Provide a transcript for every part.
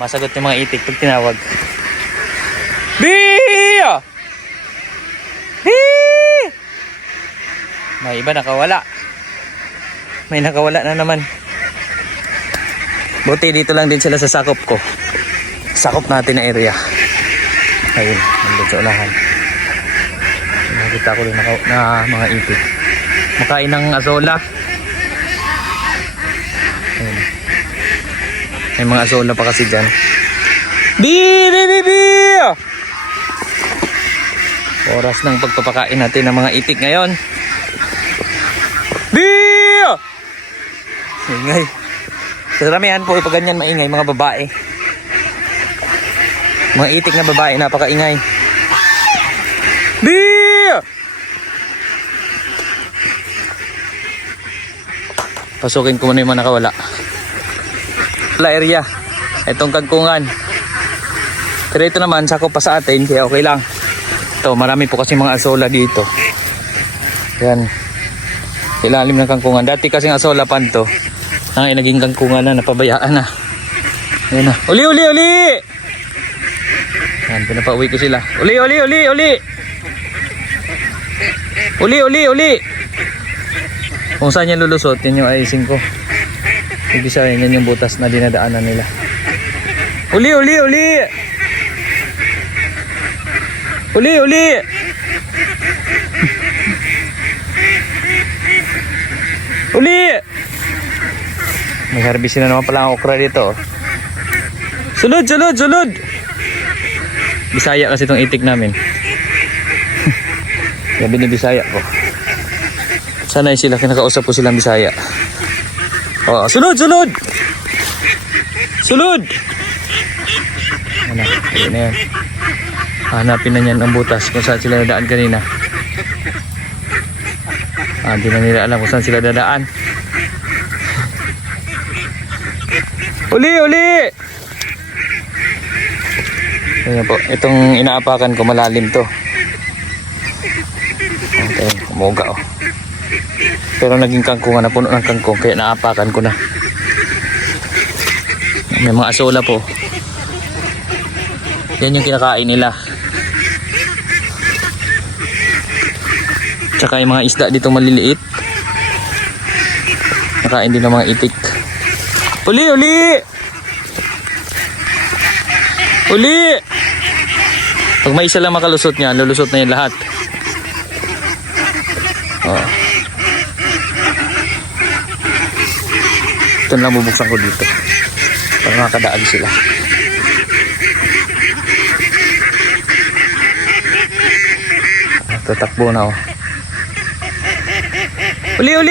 Masagot yung mga itik pag tinawag. Bia! Bia! May iba nakawala. May nakawala na naman. Buti dito lang din sila sa sakop ko. Sakop natin na area. Ayun, nandun sa unahan. Nakita ko rin na mga itik. Makain ng azola. Ayun. May mga azola pa kasi dyan. Bi! Oras ng pagpapakain natin ng mga itik ngayon. Bi! Ingay. Karamihan po pag ganyan maingay mga babae. Mga itik na babae napakaingay. Bi! Pasukin ko muna yung mga nakawala. La area. Itong kagkungan. Pero ito naman sakop pa sa atin kaya okay lang. Ito marami po kasi mga asola dito. Yan. Ilalim ng kangkungan. Dati kasing asola pan to. Ay naging kangkungan na, napabayaan na. Yan na. Uli! Yan, pinapauwi ko sila. Uli! Kung saan yan lulusot, yun yung ayusin ko. Ibig sabihin, yan yung butas na dinadaanan nila. Uli! May harvest na naman pala ang okra dito. Sulod! Bisaya kasi itong itik namin. Gabi ni Bisaya ko. Sanay sila, kinakausap ko silang Bisaya. Oh, sulod! Ayun na yan. Hanapin na niyan ang butas kung saan sila nadaan kanina. Hindi na nila alam kung saan sila dadaan. Uli! Ayan po, itong inaapakan ko malalim to. Okay, kumuga oh. Pero naging kangkungan na, puno ng kangkong kaya naapakan ko na. May mga asola po. Yan yung kinakain nila. Tsaka yung mga isda dito maliliit. Nakain din ng mga itik. Uli! Pag may isa lang makalusot niya, lulusot na yung lahat. Oh. Ito lang bubuksan ko dito. Para makakadaan sila. Tatakbo na oh. Uli!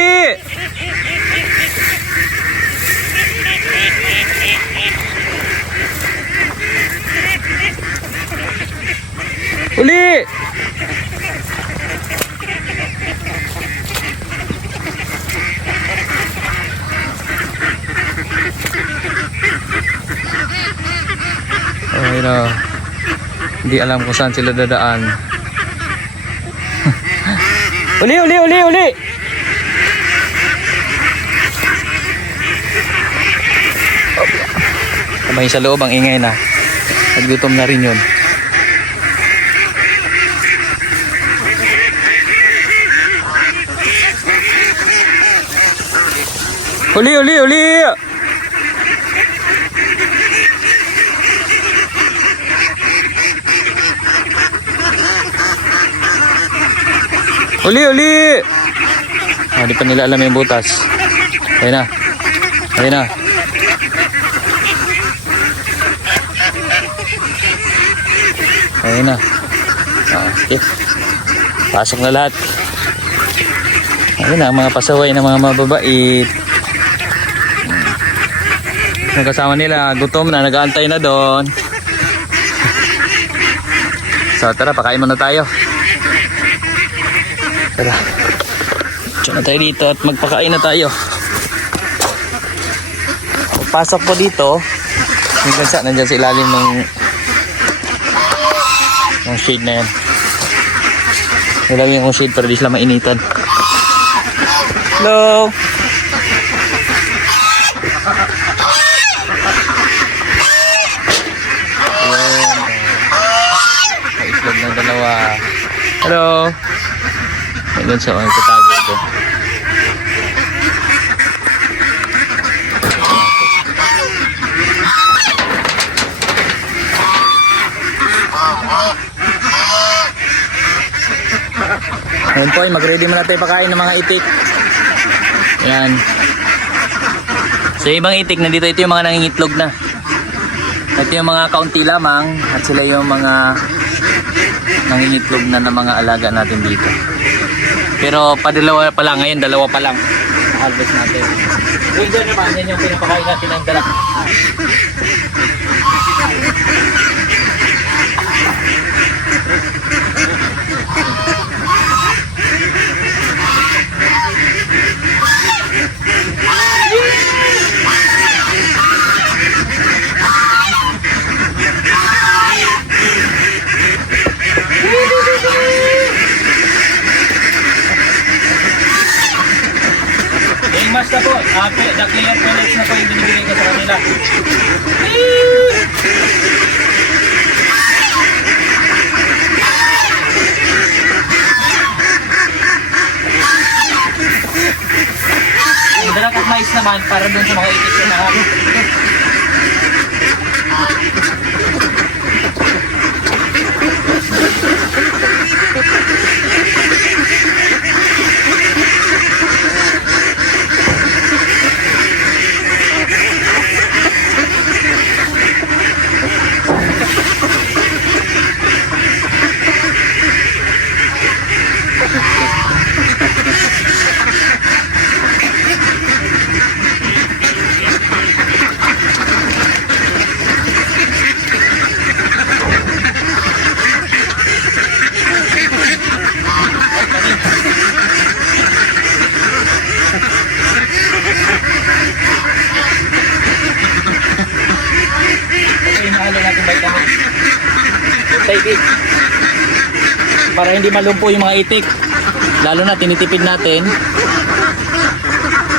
Okay na. Hindi alam kung saan sila dadaan. Uli! Kamay sa loob ang ingay na. Naggutom na rin yun. Uli! Hindi pa nila alam yung butas. Ayun na. Okay. Pasok na lahat. Ayun na, mga pasaway na mga mababait. Yung kasama nila, gutom na, nag-aantay na doon. So tara, pakain muna tayo. Tara. Diyan na tayo dito at magpakain na tayo. Pasok po dito. Yung gansa, nandyan sa ilalim ng shade na yan. Nilagyan yung shade para di sila mainitan. Hello! Hello. Ayun siya, nagtatago ito. Ngayon po ay mag-ready muna tayo pakain ng mga itik. Yan. So ibang itik, nandito ito yung mga nangingitlog na. Ito yung mga kaunti lamang at sila yung mga nangingitlog na ng mga alaga natin dito. Pero padalawa pa lang, ngayon dalawa pa lang. Harvest natin. Dito naman, yan yung pinapakain natin ng darak. Mas na po, the clear pellets na po yung binibigay ko sa kanila. Yung darak at mais naman para dun sa mga itik na namin. Para hindi malumpo yung mga itik, lalo na tinitipid natin.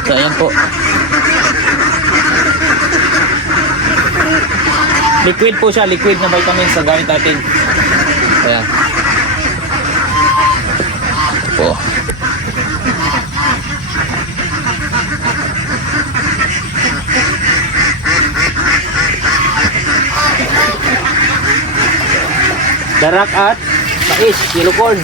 So ayan po, liquid po siya, liquid na vitamins sa gamit natin. Ayan ito po. Darak at mais, yellow corn.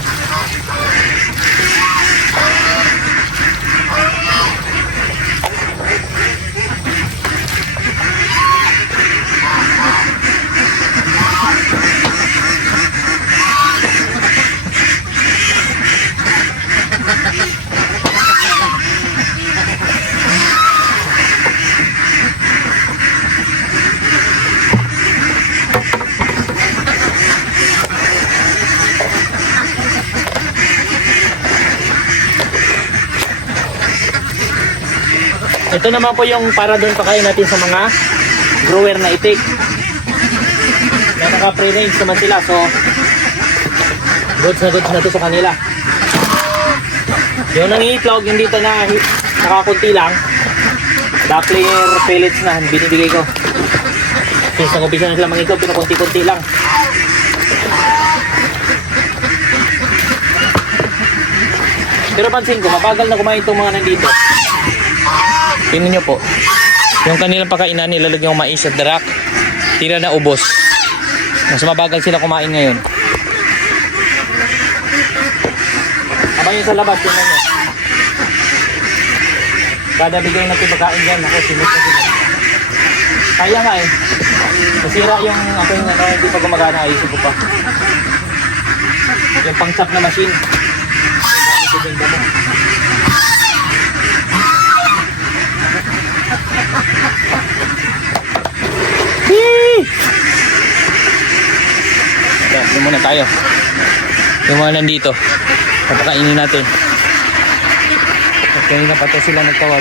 Ito naman po yung para doon pakain natin sa mga grower na itik. Na naka-pre-range naman sila. So, goods na to sa kanila. Yung nangiitlog, yung dito na nakakunti lang. Doppler pellets na binibigay ko. Since nag-umpisa na sila mangitlog, pinakunti-kunti lang. Pero pansin ko, mabagal na kumain itong mga nandito. Tingnan nyo po, yung kanilang pakainan, nilalagyan yung mais at darak, tira na ubos. Mas mabagal sila kumain ngayon. Habang yung sa labas, tingnan nyo. Kada bigay natin pagkain dyan, ako sinut na sinut. Kaya nga eh, nasira yung aking hindi pa gumagana, ayusin ko pa. Yung pang-chop na machine. Yung gamit ko din damo. Doon muna tayo. Yung mga nandito, papakainin natin. At kanina pa to sila nagtawag.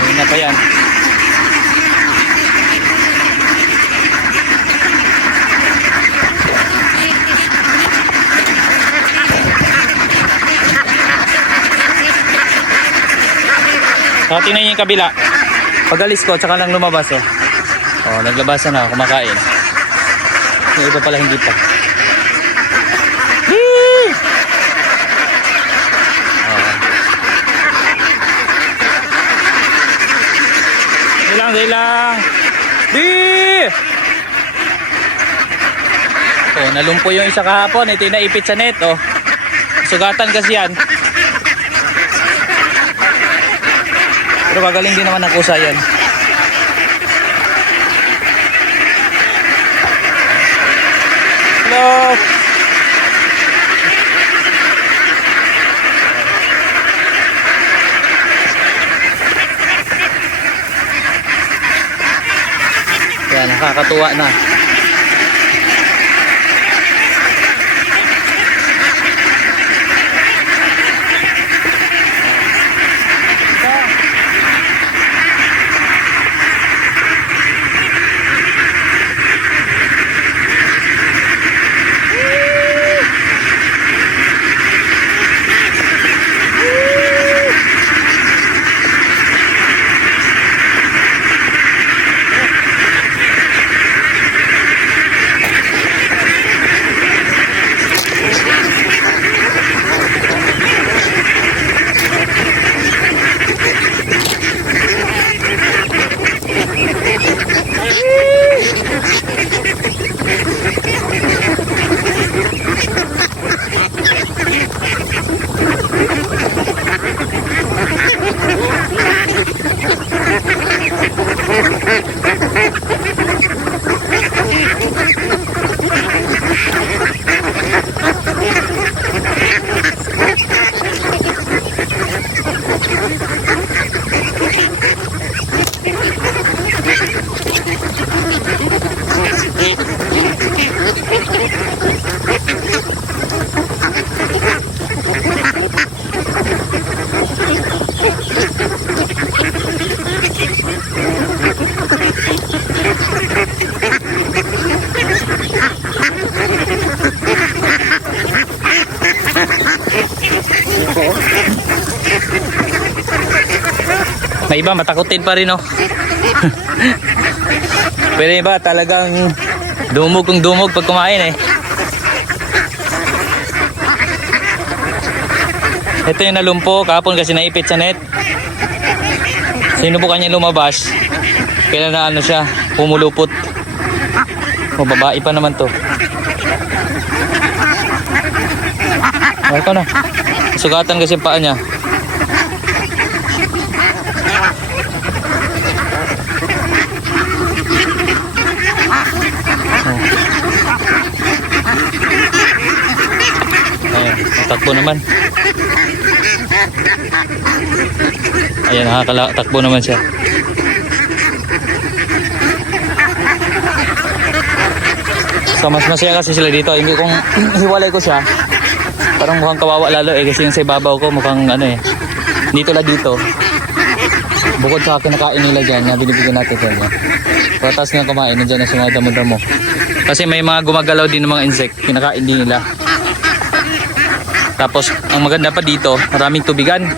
Kanina pa yan. So, tingnan niyo yung kabila. Pag-alis ko, tsaka lang lumabas, oh. Oh, naglabasan na, kumakain. Yung iba pala hindi pa. Yee! Oh. Ilang. Di! Oh, nalumpo yung isa kahapon. Ito yung naipit sa net, oh. Sugatan kasi yan. Pero magaling din naman ang kusa yan. Hello! Yan, nakakatuwa na. May iba matakutin pa rin, oh. Pero iba talagang dumog kung dumog pag kumain, eh. Ito yung nalumpo kahapon kasi naipit sa net. Sinubukan niya lumabas. Kaya na ano siya, pumulupot. O, babae pa naman to. O, ito na. Sugatan kasi yung paa niya. Ayan, takbo naman. Ayan, nakakatakbo naman siya. So mas masaya kasi sila dito. Hindi kung hiwalay ko siya, parang mukhang kawawa lalo eh. Kasi yung sa ibabaw ko mukhang ano eh. Dito la dito. Bukod sa kinakain nila dyan, na binibigyan natin dyan. Patas nga kumain, nandiyan na sa mga damo-damo. Kasi may mga gumagalaw din ng mga insect, kinakain din nila. Tapos ang maganda pa dito, maraming tubigan.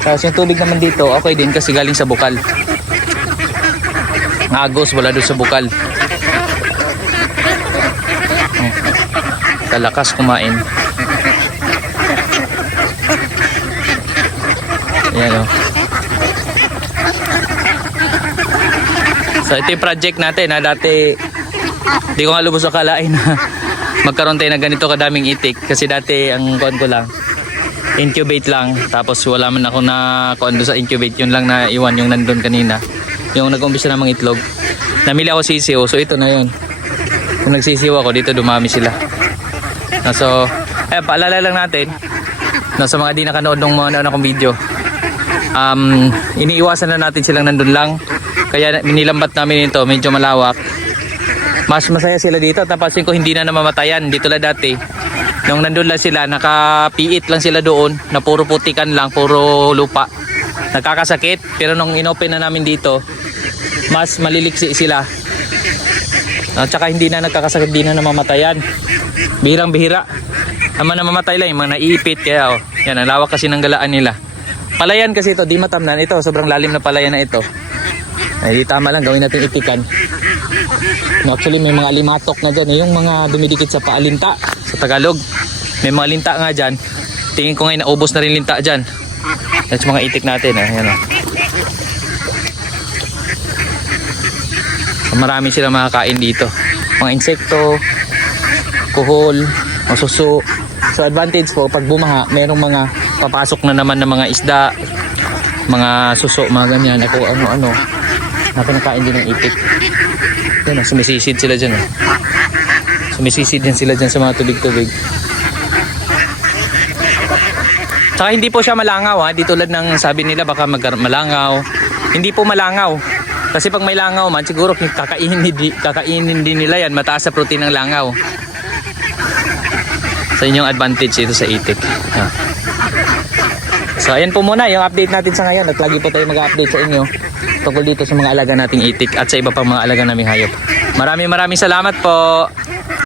Tapos yung tubig naman dito, okay din kasi galing sa bukal. Agos, wala doon sa bukal. Kalakas kumain. Ayan, oh. So ito yung project natin na dati di ko nga lubos akalain na magkaroon tayo na ganito kadaming itik. Kasi dati ang kuan ko lang incubate lang, tapos wala man ako na kuan doon sa incubate. Yun lang na iwan yung nandun kanina, yung nag-umpisa na mga itlog. Namili ako sisiw, so ito na yun. Kung nagsisiw ako dito, dumami sila. So paalala lang natin na sa mga di nakanood ng mga nauna kong video, iniiwasan na natin silang nandun lang. Kaya nilambat namin ito, medyo malawak. Mas masaya sila dito. Napansin ko hindi na namamatayan. Dito lang dati, nung nandun lang sila, nakapiit lang sila doon, na puro putikan lang, puro lupa. Nakakasakit. Pero nung inopen na namin dito, mas maliliksi sila. At saka hindi na nagkakasakit, hindi na namamatayan. Bihirang-bihira. Naman namamatay lang, yung mga naiipit. Kaya yan, ang lawak kasi ng galaan nila. Palayan kasi ito, di matamnan. Ito, sobrang lalim na palayan na ito. Ay, tama lang, gawin natin itikan. No, actually, may mga limatok na dyan. Yung mga dumidikit sa paalinta sa Tagalog. May mga linta nga dyan. Tingin ko ngayon, naubos na rin linta dyan. That's mga itik natin. Ayan, oh. So, marami silang makakain dito. Mga insekto, kuhol, o suso. So advantage po, pag bumaha, merong mga papasok na naman ng mga isda, mga suso, mga ganyan. Ako ano-ano. Na pinakain din ng itik. Yan, sumisisid sila dyan. Sumisisid din sila dyan sa mga tubig-tubig. Saka hindi po siya malangaw, ha. Di tulad ng sabi nila baka malangaw. Hindi po malangaw. Kasi pag may langaw man, siguro kakainin din nila yan. Mataas sa protein ng langaw. Sa inyong advantage ito sa itik. Ha. So ayan po muna yung update natin sa ngayon. At lagi po tayo mag-update sa inyo tungkol dito sa mga alaga nating itik at sa iba pang mga alaga naming hayop. Maraming salamat po.